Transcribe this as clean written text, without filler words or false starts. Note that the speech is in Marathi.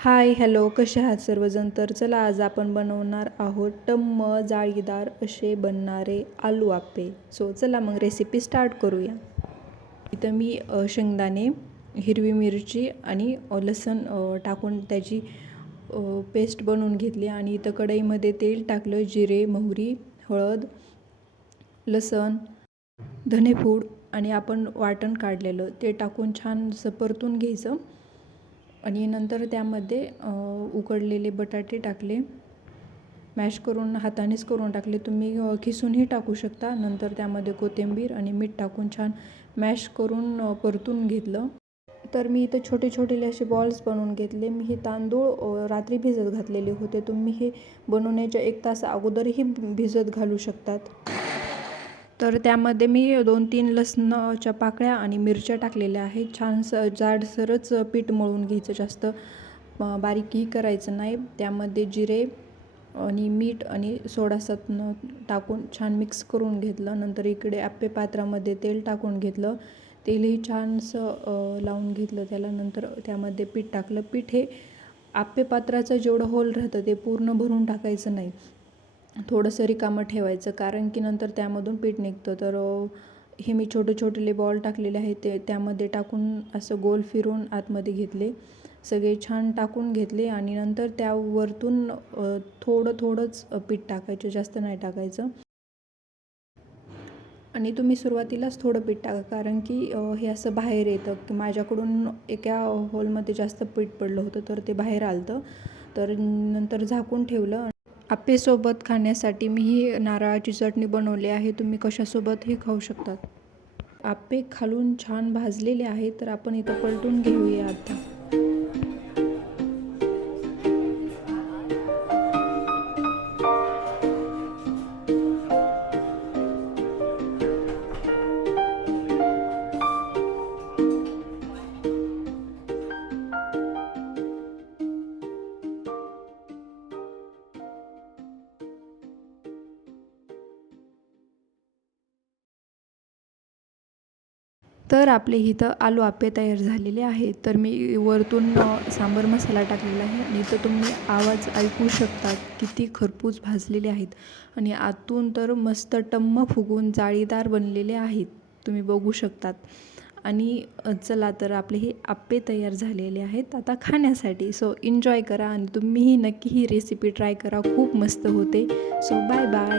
हाय हॅलो कसे आहात सर्वजण. तर चला आज आपण बनवणार आहोत टम्म जाळीदार असे बनणारे आलू आप्पे. सो चला मग रेसिपी स्टार्ट करूया. इथं मी शेंगदाणे, हिरवी मिरची आणि लसूण टाकून त्याची पेस्ट बनवून घेतली आणि इथं कढईमध्ये तेल टाकलं, जिरे, मोहरी, हळद, लसूण, धनेपूड आणि आपण वाटण काढलेलं ते टाकून छान असं परतून घ्यायचं. आणि नंतर त्यामध्ये उकडलेले बटाटे टाकले, मॅश करून हातानेच करून टाकले. तुम्ही खिसूनही टाकू शकता. नंतर त्यामध्ये कोथिंबीर आणि मीठ टाकून छान मॅश करून परतून घेतलं. तर मी इथं छोटे छोटे असे बॉल्स बनवून घेतले. मी हे तांदूळ रात्री भिजत घातलेले होते. तुम्ही हे बनवण्याच्या 1 तास अगोदरही भिजत घालू शकतात. तर त्यामध्ये मी 2-3 लसणाच्या पाकळ्या आणि मिरच्या टाकलेल्या आहेत. छान जाडसरच पीठ मळून घ्यायचं, जास्त बारीकही करायचं नाही. त्यामध्ये जिरे आणि मीठ आणि सोडासा टाकून छान मिक्स करून घेतलं. नंतर इकडे आप्पे पात्रामध्ये तेल टाकून घेतलं. तेलही छानसं लावून घेतलं त्याला. नंतर त्यामध्ये पीठ टाकलं. पीठ हे आप्पे पात्राचं जेवढं होल राहतं ते पूर्ण भरून टाकायचं नाही, थोडंसं रिकामं ठेवायचं, कारण की नंतर त्यामधून पीठ निघतं. तर हे मी छोटे छोटेले बॉल टाकलेले आहेत, ते त्यामध्ये टाकून असं गोल फिरून आतमध्ये घेतले. सगळे छान टाकून घेतले आणि नंतर त्यावरतून थोडंच पीठ टाकायचं, जास्त नाही टाकायचं. आणि तुम्ही सुरुवातीलाच थोडं पीठ टाका, कारण की हे असं बाहेर येतं की माझ्याकडून एका होलमध्ये जास्त पीठ पडलं होतं, तर ते बाहेर आलं. तर नंतर झाकून ठेवलं. आप्पेसोबत खाण्यासाठी मी ही नारळाची चटणी बनवली आहे. तुम्ही कशासोबतही खाऊ शकतात. आप्पे खालून छान भाजलेले आहेत, तर आपण इथं पलटून घेऊया आता. तर आपले इथं आलू आप्पे तयार झालेले आहेत. तर मी वरतून सांबर मसाला टाकलेला आहे आणि इथं तुम्ही आवाज ऐकू शकता किती खरपूस भाजलेले आहेत आणि आतून तर मस्त टम्म फुगून जाळीदार बनलेले आहेत, तुम्ही बघू शकतात. आणि चला तर आपले हे आप्पे तयार झालेले आहेत आता खाण्यासाठी. सो एन्जॉय करा आणि तुम्हीही नक्की ही रेसिपी ट्राय करा, खूप मस्त होते. So bye bye.